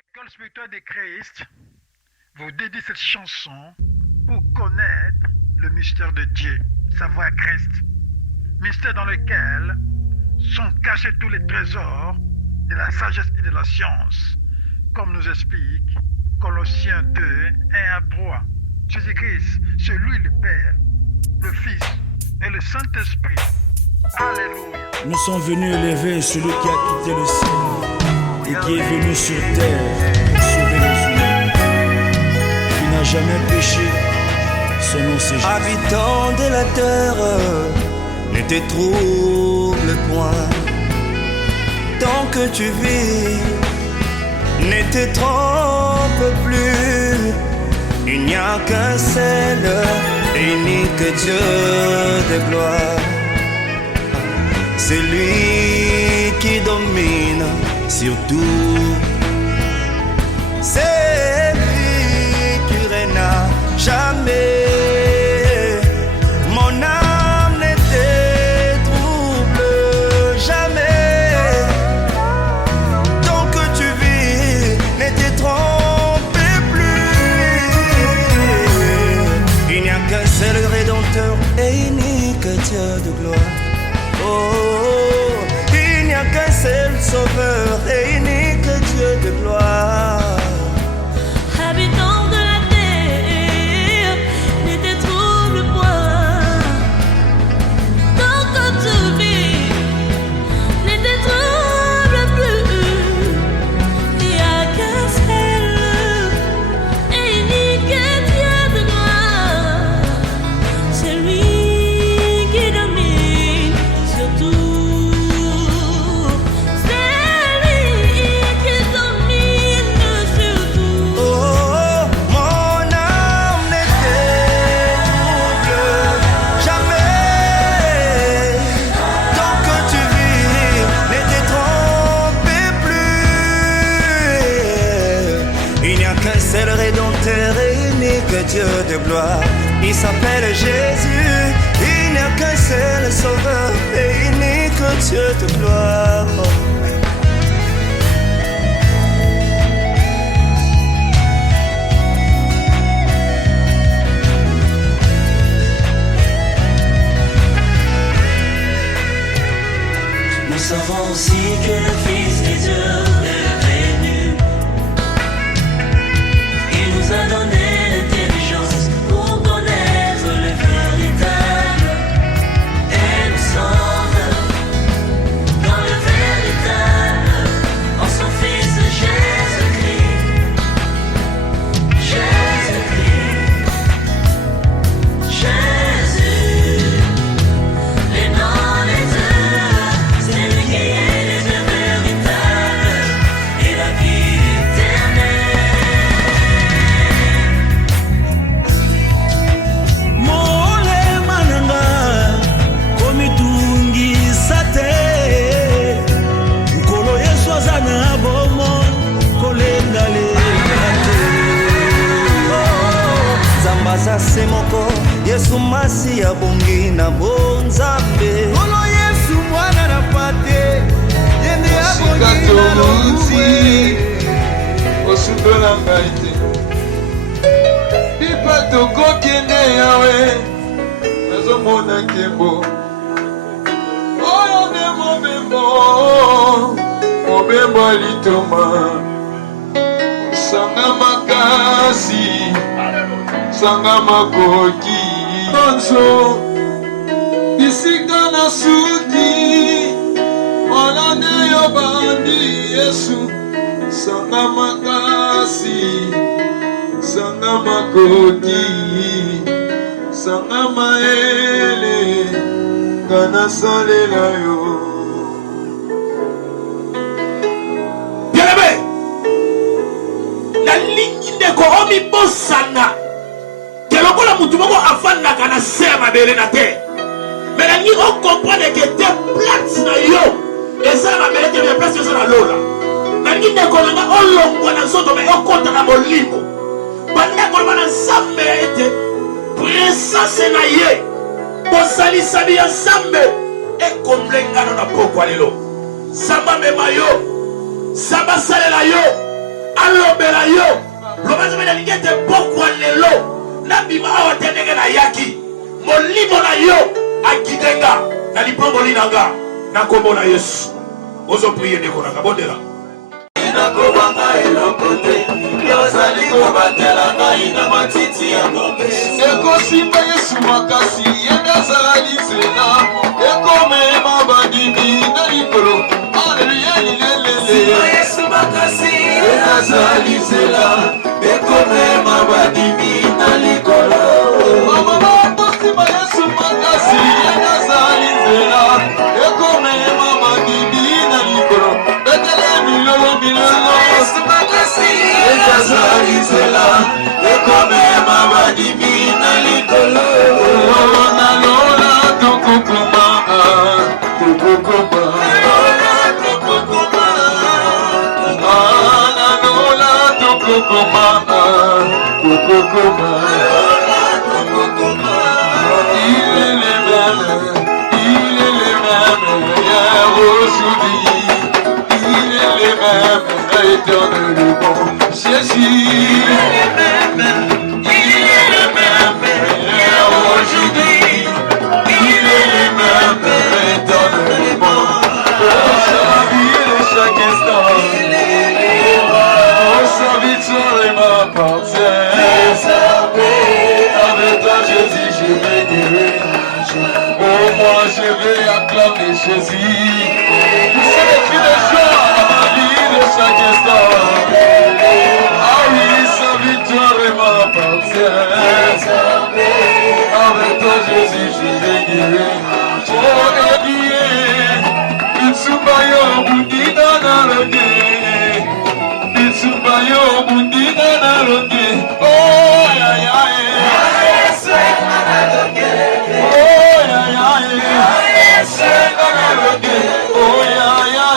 L'école spirituelle de Christ vous dédie cette chanson pour connaître le mystère de Dieu, savoir Christ. Mystère dans lequel sont cachés tous les trésors de la sagesse et de la science, comme nous explique Colossiens 2, 1 à 3. Jésus-Christ, c'est lui le Père, le Fils et le Saint-Esprit. Alléluia. Nous sommes venus élever celui qui a quitté le ciel et qui est venu sur terre pour sauver les humains. Qui n'a jamais péché, son nom c'est Jésus. Habitants de la terre, ne te trouble point. Tant que tu vis, ne te trompe plus. Il n'y a qu'un seul et unique Dieu de gloire. C'est lui qui domine sur tout. C'est lui qui règne à jamais. Mon âme ne te trouble jamais. Tant que tu vis, ne te trompe plus. Il n'y a qu'un seul Rédempteur et unique Dieu de gloire. Oh, il n'y a qu'un seul Sauveur et unique Dieu de gloire. Habitants de la terre, ne te trouble point. Tant que tu vis, ne te trouble plus. Il n'y a qu'un seul et unique Dieu de gloire. C'est lui qui domine sur tout. C'est lui qui domine sur tout. Oh, mon âme ne te trouble jamais. Tant que tu vis, ne te trompe plus. Il n'y a qu'un seul Rédempteur et unique Dieu de gloire. Il s'appelle Jésus. Il n'y a qu'un seul Sauveur et unique Dieu de gloire. Nous savons aussi que le Fils des dieux est venu. Il nous a donné l'intelligence pour connaître le véritable. Et nous sommes dans le véritable en son Fils Jésus-Christ. Jésus-Christ. Jésus. Les noms, les deux, c'est lui qui est les deux véritables et la vie éternelle. Mole mananga komitungisa te nkolo Yesu aza na bomo kolengalenga te. Nzambe aza se moko, Yesu masi abongi na bonzambe. Olo Yesu mwana na pate yende abongi na lokuwe osundola ngai te pipa tokokende yawe nazomona nkembo oyo nde mobembo ya litoma sanga makasi sanga makoki onzo bisika na suki olande yo bandi Yesu sanga makasi sanga makoki sanga maele ngana salela yo. Bien-aimé, la ligne ndeko omibosana kelokola mutu moko afandaka na se ya mabele na te me nalingi okomprendre ke te place na yo eza na mabele te me place eza na lola. Nalingi ndeko nanga olongwa na nzoto me okota na molimo bandeko koloba na nzambe ya ete presence na ye bosalisami ya nzambe ekomble ngano na pokwa lelo. Samba mema yo, samba salela yo, lombela yo loba nzambe nalingi ete pokwa lelo nabima awa te ndenge nayaki molimo na yo akidenga na lipamboli na nga na kombo na Yesu ozoprie ndeko nanga bondela nakobanga eloko te yozali kobatela ngai na matiti ya ngombe ekosimba Yesu makasi yendazali nzela ekomema bandimi na likolo aleluya lilelele Yesu makasi yendazali nzela ekomema bandimi na likolo mama kosimba Yesu makasi yendazali nzela ekomema bandimi na likolo betele milolo milolo Yesu makasi yendazali nzela ekomema bandimi na likolo nalola tokokoma tokokoma nalola tokokoma tokokoma il est le même hier aujourd'hui il est le même éternellement Jésus il est le même hier aujourd'hui il est le même éternellement oh sa vie de chaque instant oh sa victoire m'appartient avec toi Jésus je vais guérir oh moi je vais acclamer Jésus vous savez qu'il est joie dans ma vie de chaque instant ah oui sa victoire m'appartient avec toi Jésus je vais guérir oh Eddie Itsubayo Bundina Naloge Itsubayo Bundina Naloge oh ya ya oh ya ya oh ya ya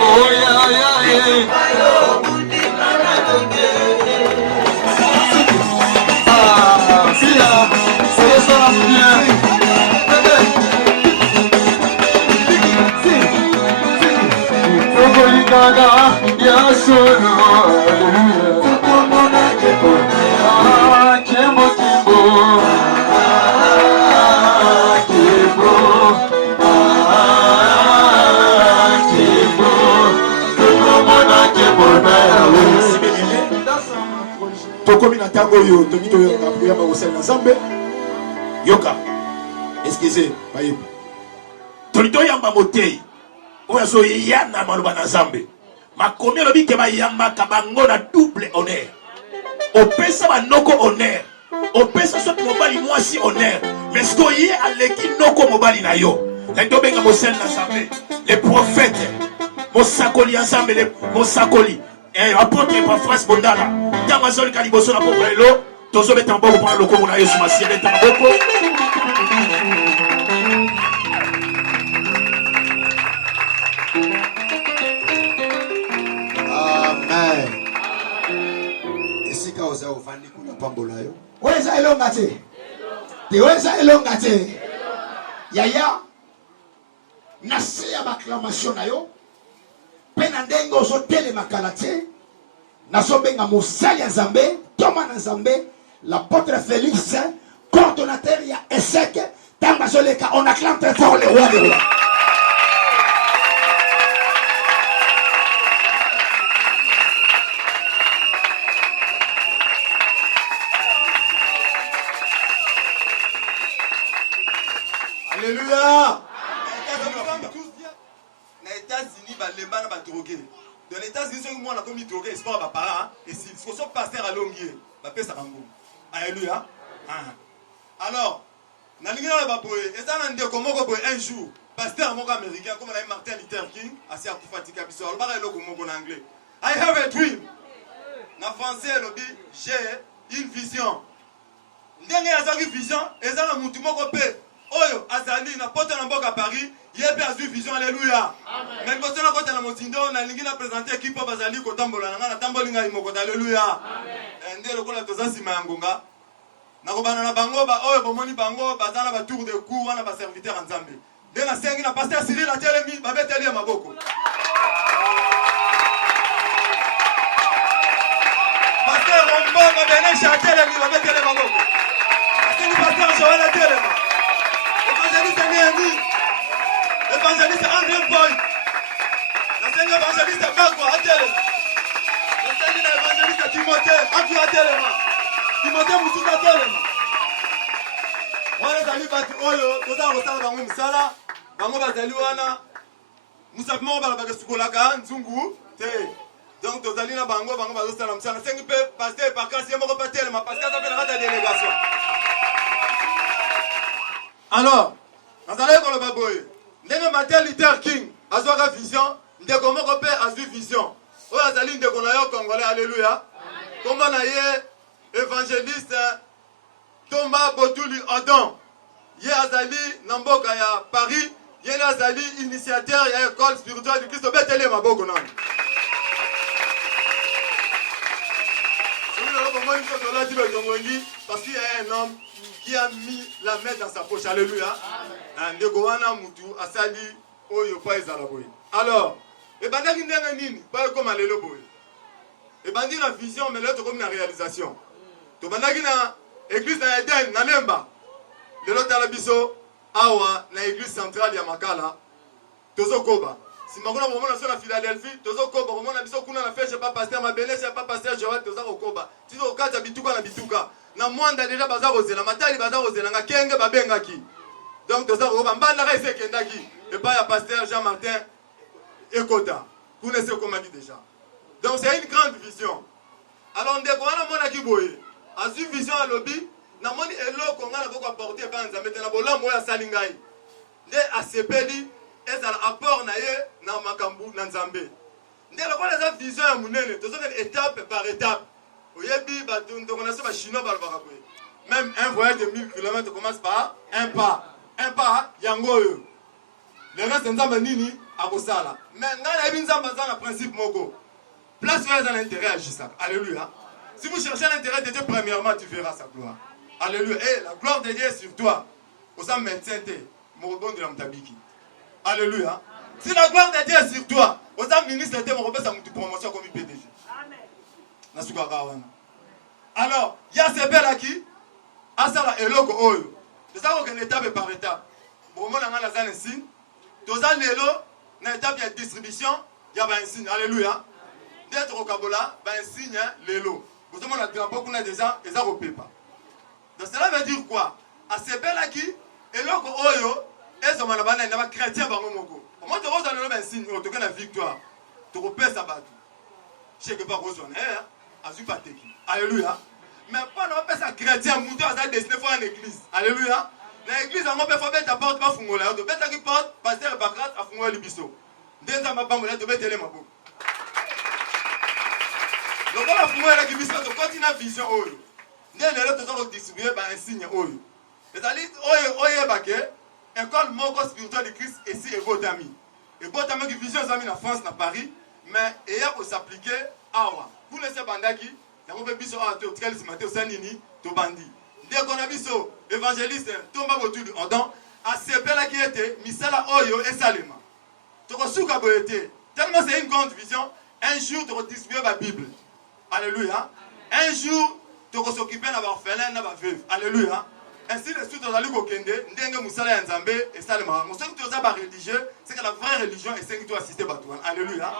oh ya ya ah Sia c'est ça bien Gaga, ya solo, hallelujah. Ah, Kimbo, Kimbo, ah, Kimbo, ah, Kimbo, Tukomona Kimbo na yawe. Tokomi na tango yo, tomi to yo na priya ba osel na Nzambe. yoka Excusez, bayebi. tolito yamba motei oyo so yana maloba na Nzambe makomi alobi ke bayambaka bango na double honneur opesa banoko honneur opesa soki mobali mwasi honneur mais siko ye aleki noko mobali na yo nani tobenga mosali na Nzambe les prophètes mosakoli ya Nzambe mosakoli apôtre Epaphras Bondala ntango azoleka liboso na pokwa lelo tozobeta maboko mpona lokomo na Yesu Masiya beta maboko. Amen. Esika oza ovandi kuna pambola yo. Weza elonga te. Te weza elonga te. Yaya. Nase ya acclamation na yo. Pena ndenge ozotele makala te. Nasobenga mosali ya Nzambe, Toma na Nzambe, l'apôtre Félix, coordonnateur ya ESSEC, Tamba Zoleka, on acclame très fort le roi des rois. Alléluia. Na États-Unis balemba na badrogué. Dans les États-Unis ceux qui moi na commis drogué sport ba parents et si faut son pasteur à longier ba pesa bango. Alléluia. Alors na lingina ba boy ezana ndeko moko boy un jour pasteur moko américain comme na Martin Luther King asi akufatika biso alors ba eloko moko en anglais. I have a dream. Na français lobi j'ai une vision. Ndenge azaki vision ezana mutu moko pe oyo azali na porte na mboka Paris yepe azu vision. Alléluia. Mais quand on a côté na motindo na lingi na présenter équipe bazali ko tambola na tamboli ngai moko. Alléluia. Amen. Ndelo kola toza sima ya ngonga na ko bana na bango ba oyo bomoni bango bazana ba tour de cou wana ba serviteur en Nzambe. De na sengi na pasteur Cyril atelemi ba beteli ya maboko. pasteur Rombongo Beneche atelemi babetele maboko. Asengi pasteur Joël atelema. Évangéliste Néhémie. Évangéliste André Boy. Nasengi évangéliste Bagwa atelema. Nasengi na évangéliste Timothée Atu atelema. Timothée Musuka atelema. Wana zali batu oyo toza kosala bango misala. Bango bazali wana Moussa moko balobaka sukolaka nzungu te. Donc tozali na bango bazosala mosala. Nasengi mpe pasteur Pakasi ye moko mpe atelema parce que aza mpe na kati ya délégation. Alors, nazalaki koloba boye ndenge Martin Luther King azwaka vision, ndeko moko mpe azwi vision oyo azali ndeko na yo congolais. Alléluia. Kombo na ye évangéliste Tomba Botuli Odon. Ye azali na mboka ya Paris. Ye azali initiateur ya école spirituelle du Christ. Obetele maboko nani. Parce qu'il y a un homme qui a mis la main dans sa poche. Alléluia. Ndeko wana mutu asali oyo pa ezala boye. Alors, ebandaki ndenge nini pa comme lelo boye. Ebandi na vision mais l'autre comme na réalisation. To bandaki na église na Eden na Lemba. Lelo tala biso awa na église centrale ya Makala. Tozo koba. Si makona komona so na Philadelphie, tozo koba komona biso kuna na fête pas pasteur Mabele, c'est pas pasteur Joël tozo koba. Tizo kata bituka na bituka. Na mwanda déjà baza kozela, matali baza kozela nga kenge babengaki. Donc tozo koba mbanda ka ese kendaki. Et pas ya pasteur Jean-Martin Ekota. Vous connaissez comment dit déjà. Donc c'est une grande vision. Alors ndeko wana mona kiboye. Azu vision à lobby, na moni eloko nga na boko apporter pa nzambe te na bolamo ya salingai. Nde asepeli ezala apport na ye na makambu na nzambe. Nde lokola eza vision ya munene, tozokende étape par étape. Oyebi bato ndongona so ba chinois balobaka boye. Même un voyage de 1000 km commence par un pas. Un pas yango oyo. Le reste nzambe nini akosala. Mais nga na yebi nzambe za na principe moko. Place où il y a l'intérêt à agir. Alléluia. Si vous cherchez l'intérêt de Dieu, premièrement, tu verras sa gloire. Alléluia. Et la gloire de Dieu est sur toi. Au sein médecin, mon rebond de l'amtabiki. Alléluia. Si la gloire de Dieu est sur toi, au sein ministre, mon rebond, ça me promotion comme PDG. Amen. Alors, il y a ces belles qui, à ça, et l'eau, c'est ça qu'on est étape par étape. Pour moi, on a un signe. Tous les l'élo, une étape de distribution, il y a un signe. Alléluia. D'être au Kabola, un signe, l'élo. Vous savez, on a drapeau qu'on a déjà, et ça ne paie pas. Donc cela veut dire quoi? À ces belles qui, et l'eau, oyo, et ce moment-là, il y a un chrétien par mon mot. Au moins, tu as un signe, tu as une victoire. Tu repères sa batte. Je ne sais pas rejoindre, à Zupateki. Alléluia. Mais pas non pas ça chrétien, mouton à ça destiné pour une église. Alléluia. L'église, on peut faire ta porte, pas fungola. Tu peux faire ta porte, pasteur et bacrat, à fungola le biseau. Dès que ma bamboula, tu peux télé ma boucle. Donc, on a fungola le biseau, tu continues la vision. Dès que tu as distribué un signe. C'est-à-dire, oye baké, école moko spirituelle de Christ, ici, et votre ami. Et votre ami qui vision, ils ont mis en France, à Paris, mais il y a pour s'appliquer à Awa. Pour laisser Bandaki, il y a un biseau à Théotrel, ce matin, au Sanini, au Bandi. Dès qu'on a biseau, évangéliste, Tomba Botul, Odon, à Sepela qui était, Misala Oyo et Salema. Tu as boyete. Tellement c'est une grande vision, un jour tu vas distribuer la Bible. Alléluia. Un jour, tu vas s'occuper de l'orphelin, de la veuve. Alléluia. Ainsi de suite, tu vas aller au Kende, Ndenge Moussala Nzambe et Salema. Mais ce que tu as religieux, c'est que la vraie religion est celle que tu as assisté à toi. Alléluia.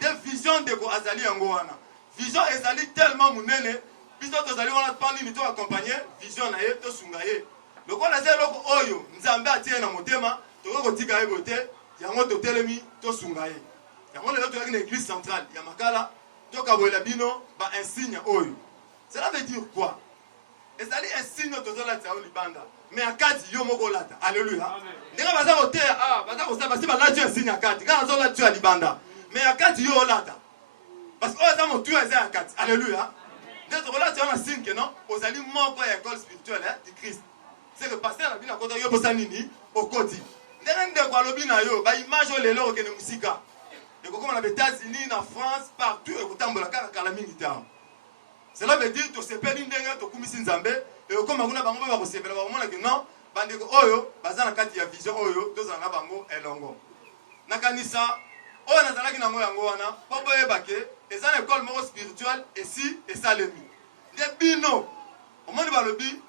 Des visions de Azali Angoana. Vision Azali tellement mounene. Puisque tu as allé, on a parlé, tu as accompagné, vision naïe, tu as sungaye. Le quoi, la zéro oyo, Nzambe a tiré dans mon thème, tu as dit que tu as un telemi, tu as sungaye. Tu as une église centrale, il y a Makala, tu as un signe oyo. Cela veut dire quoi? Et ça dit un signe de la Libanda. Mais à Kati, yo moko lata. Alléluia. Les gens vont au terre, parce que là tu as un signe à Kati. Quand on a tu as Libanda. Mais à Kati, yo lata. Parce que on a tu as un Kati. Alléluia. D'être là, tu as un signe que non, aux alliés manquent à l'école spirituelle du Christ. C'est que le pasteur a bien à côté de Sanini, au côté. Les gens de Gualobina, image les lots que de musique. Et comme on a les États-Unis, en France, partout, et autant de la carte militaire. Cela veut dire que c'est pas une dingue, tu as mis Nzambe, et comme on a bango, on va recevoir le moment que non, bandeko oyo, bazana kati ya vision oyo, tous en a bango et longo. Nakanisa, oyo nazalaki nango yango wana, pobo ebake, et ça l'école moro spirituelle, et si, et ça l'emi. Bino. Au moins, le lobby,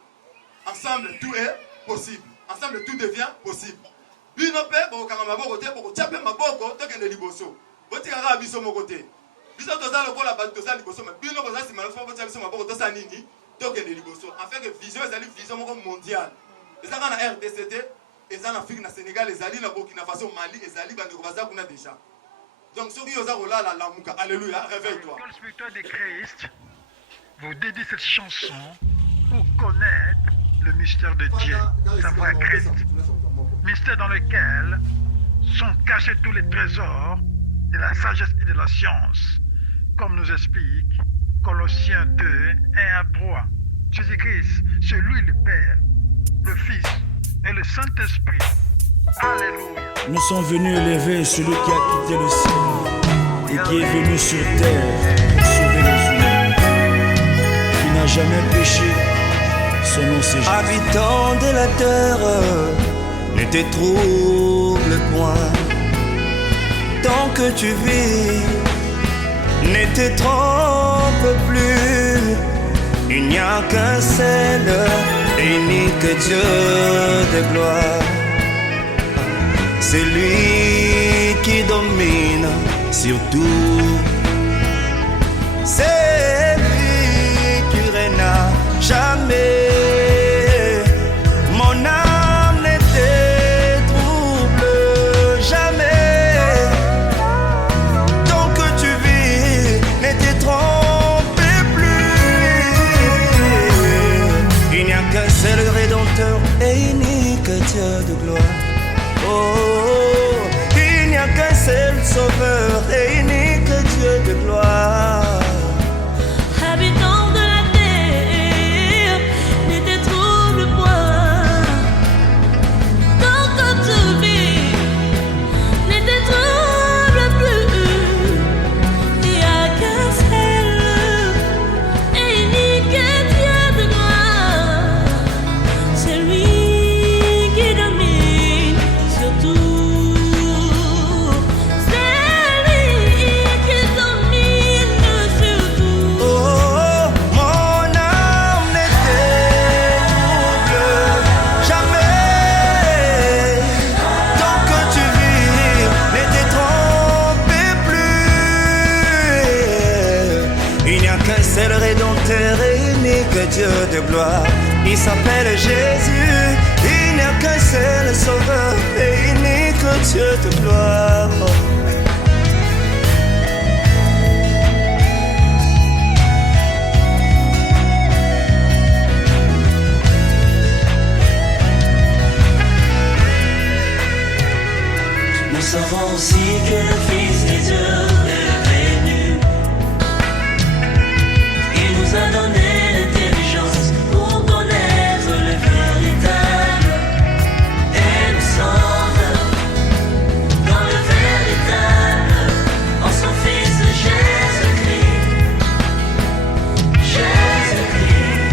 ensemble, tout est possible. Ensemble, tout devient possible. Bino pe, pour que ma côté, pour que tu aies ma boko, tu as des liboso. Vous tirez à biso mon côté. Biso toza le la base toza liboso, mais bino koza si malfo vous tirez ma boko toza nini, tu as des liboso. En fait, que vision est une vision mondiale. Les gens en RDCT, les gens en Afrique, au Sénégal, les alliés en Burkina Faso, Mali, les alliés en Kobaza, qu'on a déjà. Donc, ceux qui ont là, la mouka, alléluia, réveille-toi. L'école spirituelle de Christ vous dédie cette chanson pour connaître le mystère de Dieu, sa voix Christ. Mystère dans lequel sont cachés tous les trésors de la sagesse et de la science, comme nous explique Colossiens 2, 1 à 3. Jésus-Christ, c'est lui le Père, le Fils et le Saint-Esprit. Alléluia. Nous sommes venus élever celui qui a quitté le ciel et qui est venu sur terre pour sauver les humains. Qui n'a jamais péché, son nom c'est Jésus. Habitant de la terre, ne te trouble point. Tant que tu vis, ne te trompe plus. Il n'y a qu'un seul et unique Dieu de gloire. C'est lui qui domine sur tout. C'est lui qui règne à jamais. Mon âme ne te trouble jamais. Tant que tu vis, ne te trompe plus. Il n'y a qu'un seul Rédempteur et unique Dieu de gloire. Oh, il n'y a qu'un seul sauveur et unique Dieu de gloire. Habitant de la terre, ne te trouble point. Tant que tu vis, ne te trouble plus. Il n'y a qu'un seul et unique Dieu de gloire. C'est lui qui domine sur tout. C'est lui qui domine sur tout. Oh, mon âme ne te trouble jamais. Tant que tu vis, ne te trompe plus. Il n'y a qu'un seul Rédempteur et unique Dieu de gloire. Il s'appelle Jésus. Il n'y a qu'un seul Sauveur et unique Dieu de gloire. Nous savons aussi que le Fils des dieux est venu. Il nous a donné l'intelligence pour connaître le véritable. Et nous sommes dans le véritable en son Fils Jésus-Christ. Jésus-Christ.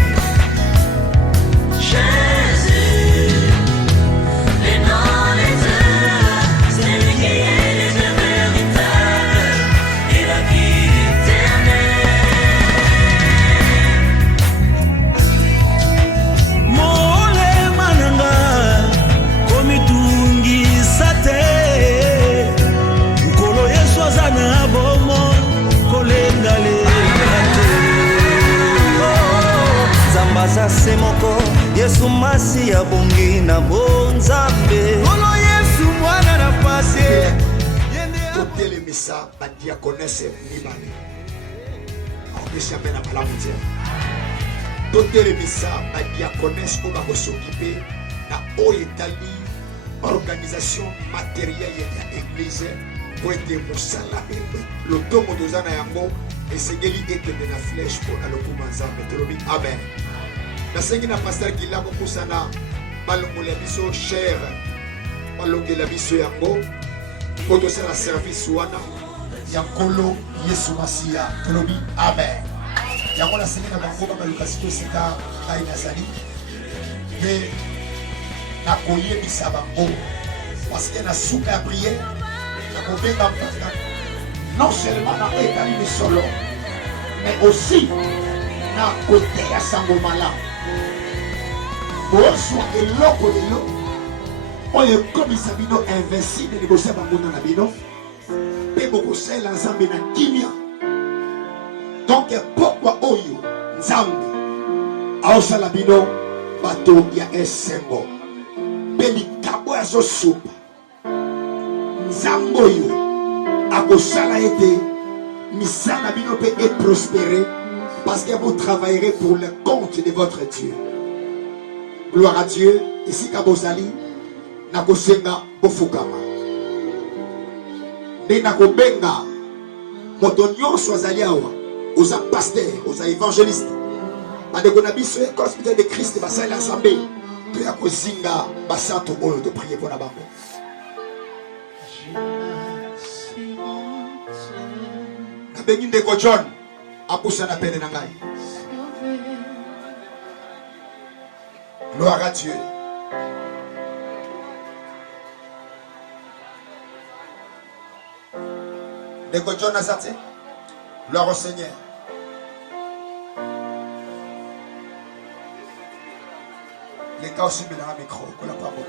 Jésus. Les noms, les deux, c'est lui qui est le Dieu véritable et la vie éternelle. Mole mananga komitungisa te nkolo yesu aza na bomo kolengalenga te. Zambaza se moko Yesu masi ya bongi na bonzambe. Olo Yesu mwana na pasi. totelemisa badiakonese mibale aopesa mpe na malamu te totelemisa badiakonese oyo bakosokipe na oyo etali organisation matérielle ya église po ete mosala lotongo toza na yango esengeli ekende na flèche mpo na lokuma nzambe tolobi amen. nasengi na paster gila kopusana balongola biso chere balongela biso yango mpo tosala service wana ya nkolo yesu masiya tolobi amen. yango nasengi na bango babalukasi tosika ngai nazali mpe nakoyebisa bango parceke na suka ya priere nakobenga mpaka non seulement na etali misolo mais aussi na kote ya sango malamu bozwa eloko lelo oyo ekomisa bino invincible liboso ya banguna na bino mpe bokosalela nzambe na kimia. Donc pokwa oyo nzambe aosala bino bato ya esengo mpe likambo azosupa nzambe oyo akosala ete misala bino mpe eprospérer parce que vous travaillerez pour le compte de votre Dieu. Gloire à Dieu. Ici kabozali nakosenga bofukama nde nakobenga moto nyonso azali awa oza pasteur oza évangéliste bandeko na biso hospital de Christ basalela nzambe toya kozinga basanto oyo topriye mpo na bango. Nabengi ndeko John apusana pene na ngai. Gloire à Dieu. Ndeko John azate. Gloire au Seigneur. Les cas aussi bien dans le micro que la parole.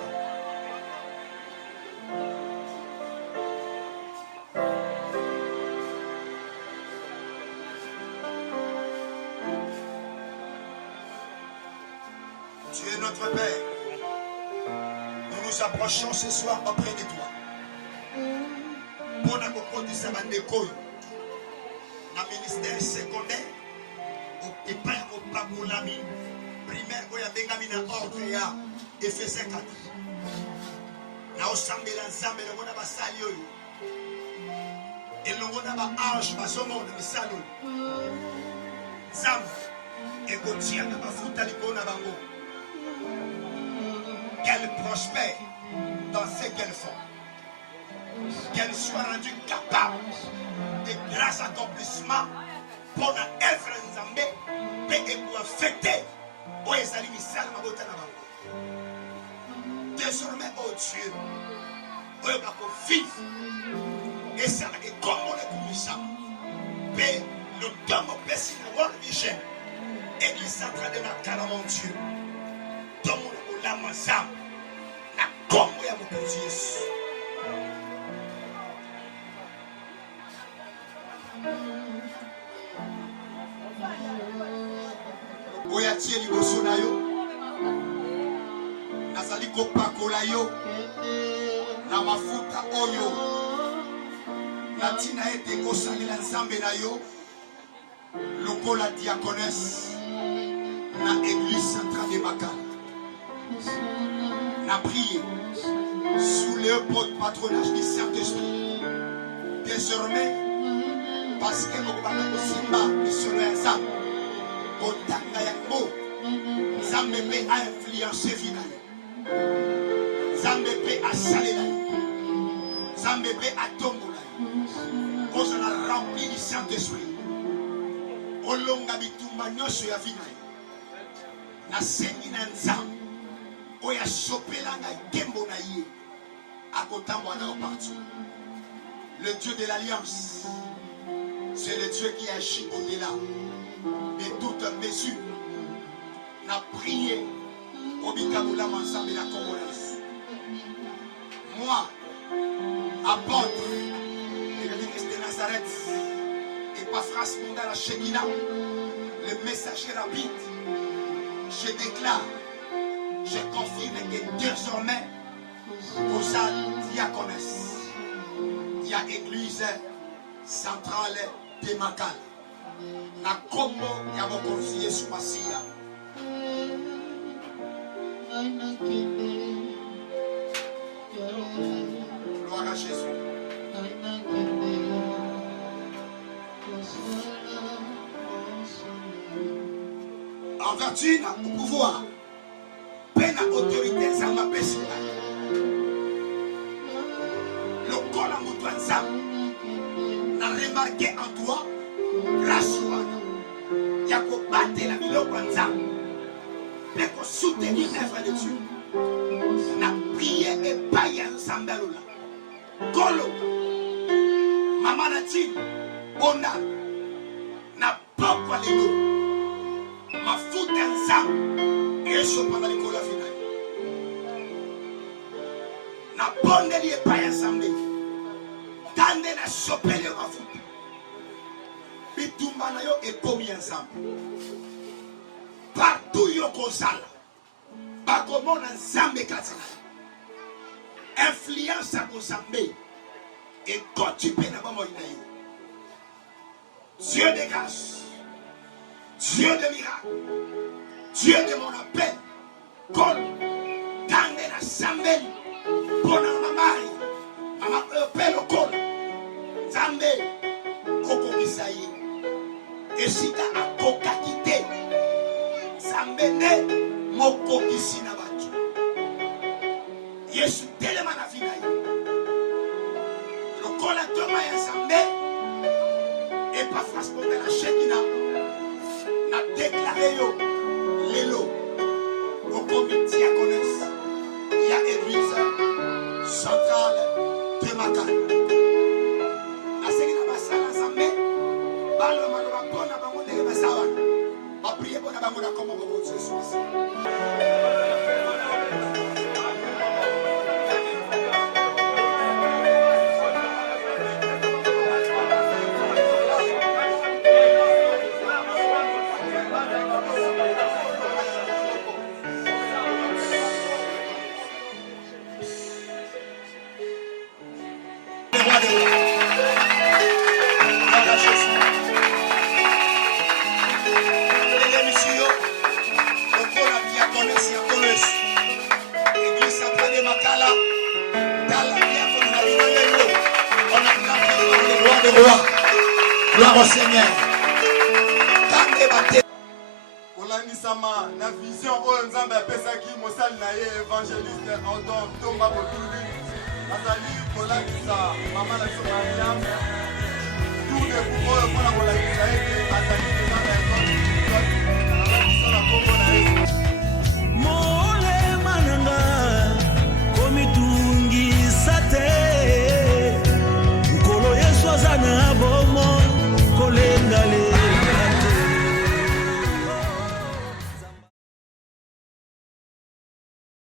Tu es notre Père. Nous nous approchons ce soir auprès de toi. Pour nous conduire à l'école, dans le ministère secondaire, au père au Pagoulami, primaire, où il y a des gamins en ordre, il y a Ephésiens 4. Là, au Sambé, l'ensemble, le monde a basali. Et le monde a ange, basomo, le salon. Zam, et Gauthier, n'a pas foutu à l'école, n'a pas qu'elle prospère dans ce qu'elle fait. Qu'elle soit rendue capable de grâce accomplissement pour la œuvre Nzambe et pour affecter au Ezali Misal Mabota Nabango. Désormais, oh Dieu, on va vivre et ça va être comme on est pour ça. Mais le temps au Pessin, World Vision, Église centrale de la Cala, mon Dieu, dans mon Lamazam. Comme vous avez mon Jésus. Oyatie liboso na yo. Nazali kopakola yo. Na mafuta oyo. Natina ete kosalela nzambe na yo. Lokola diaconesse. Na église centrale de Makala. Na prié sous le patronage du Saint-Esprit. Désormais, parce que nous avons Simba sur le Zam, Kotanga Yango, Zambé a influencé Vinaï, Zambé a salé, Zambé a tombé, on a rempli du Saint-Esprit. Olonga bitumba nyosho ya Vinaï, na sengi na Nzam. Oya sopelanga gembo na ye akotambo na partout. Le Dieu de l'alliance, c'est le Dieu qui agit au-delà de toute mesure. N'a prié au Bikabula ensemble la Congolaise. Moi, apôtre de l'Église de Nazareth et Paphras Mondala Shekina, le messager rapide, je déclare. Je confirme que désormais, vous êtes diaconesse. Il y a église centrale de Makala. Na Congo, il y a mon conseiller sous Massia. Gloire à Jésus. En vertu du pouvoir. La autorité ça m'a péché. Le corps à Moutouanza n'a remarqué en toi grâce à Yako batté la milo Kwanza. Mais qu'on soutenir l'œuvre de Dieu. N'a prié et païen Sambalola. Kolo. Maman Natine. Ona. N'a pas quoi les lots. yesu opanda likolo ya vina nabondeli epai ya nzambe tande nasopeli yo mafuta bitumba na yo ekomi ya nzambe partout yo kozala bakomona nzambe kati na yo influence ya kozambe ekoti mpe na bomoi na yo Dieu de grâce, Dieu de miracle, Dieu de mon appel, Kol, Tande na Zambeli, Pona na Mari, Mama appel au Kol, Zambe, Koko Misaï, Esika a Koka Kite, Zambe ne, Moko Kisina Batu, Yesu Telema na Finaï, le Kol a Toma ya Zambe, et pas franchement de la Shekina n'a déclaré yo l'élo au comité diaconesse il y a église centrale de Makan na sekina basala zambe balo maloba pona bango ndenge basawana ba prier pona bango na kombo bo Jesus. Gloire au Seigneur. Olanisama na vision oyo nzambe apesaki mosali na ye évangéliste Anton Tomba Botuli azali kolakisa mama na biso Mariam tout de oyo mpona kolakisa ete azali nzambe